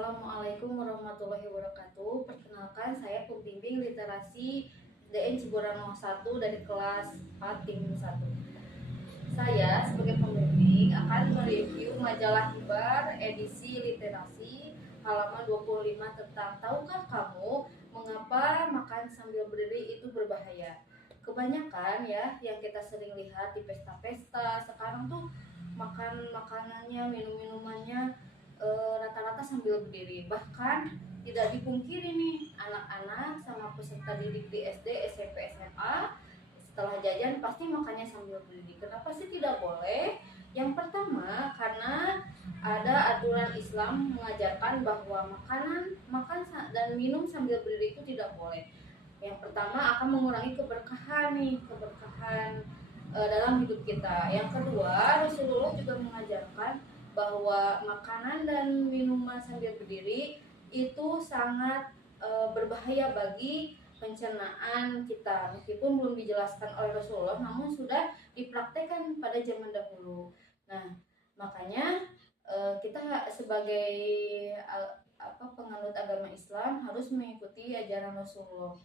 Assalamualaikum warahmatullahi wabarakatuh. Perkenalkan, saya pembimbing literasi DN Ciboran 01 dari kelas 4 tim 1. Saya sebagai pembimbing akan mereview majalah Hibar edisi literasi halaman 25 tentang tahukah kamu mengapa makan sambil berdiri itu berbahaya. Kebanyakan ya yang kita sering lihat di pesta-pesta sekarang tuh makan makanannya, minum-minumannya rata-rata sambil berdiri. Bahkan tidak dipungkiri nih, anak-anak sama peserta didik di SD, SMP, SMA setelah jajan pasti makannya sambil berdiri. Kenapa sih tidak boleh? Yang pertama, karena ada aturan Islam mengajarkan bahwa makan dan minum sambil berdiri itu tidak boleh. Yang pertama akan mengurangi keberkahan dalam hidup kita. Yang kedua, Rasulullah juga mengajarkan bahwa makanan dan minuman sambil berdiri itu sangat berbahaya bagi pencernaan kita. Meskipun belum dijelaskan oleh Rasulullah, namun sudah dipraktekkan pada zaman dahulu. Nah, makanya kita sebagai penganut agama Islam harus mengikuti ajaran Rasulullah,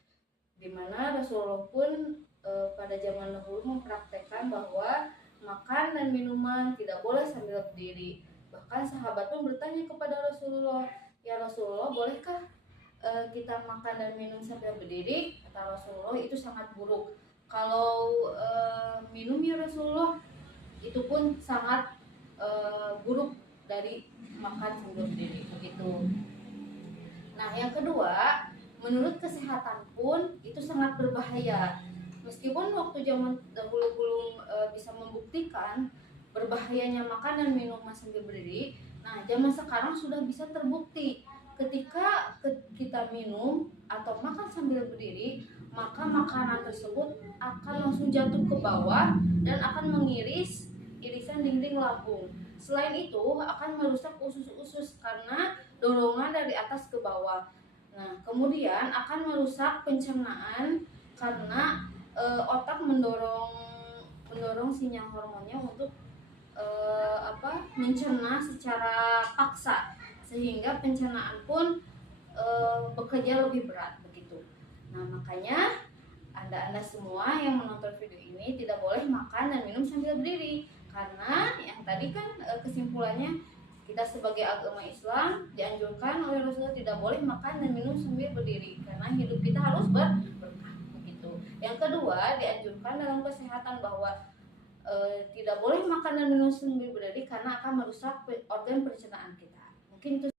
di mana Rasulullah pun pada zaman dahulu mempraktekkan bahwa makan dan minuman tidak boleh sambil berdiri. Bahkan sahabat pun bertanya kepada Rasulullah, "Ya Rasulullah, bolehkah kita makan dan minum sambil berdiri?" Kata Rasulullah, "Itu sangat buruk. Kalau minum ya Rasulullah, itu pun sangat buruk dari makan sambil berdiri." Begitu. Nah, yang kedua, menurut kesehatan pun itu sangat berbahaya. Meskipun waktu zaman dahulu belum bisa membuktikan berbahayanya makan dan minuman sambil berdiri, nah zaman sekarang sudah bisa terbukti. Ketika kita minum atau makan sambil berdiri, maka makanan tersebut akan langsung jatuh ke bawah dan akan mengiris irisan dinding lambung. Selain itu akan merusak usus-usus karena dorongan dari atas ke bawah. Nah, kemudian akan merusak pencernaan karena otak mendorong sinyal hormonnya untuk mencerna secara paksa, sehingga pencernaan pun bekerja lebih berat begitu. Nah, makanya Anda semua yang menonton video ini tidak boleh makan dan minum sambil berdiri, karena yang tadi kan kesimpulannya kita sebagai agama Islam dianjurkan oleh Rasulullah tidak boleh makan dan minum sambil berdiri, karena hidup kita harus berkah begitu. Yang kedua, dianjurkan dalam kesehatan bahwa tidak boleh makan dan minum sambil berdiri karena akan merusak organ pencernaan kita. Mungkin itu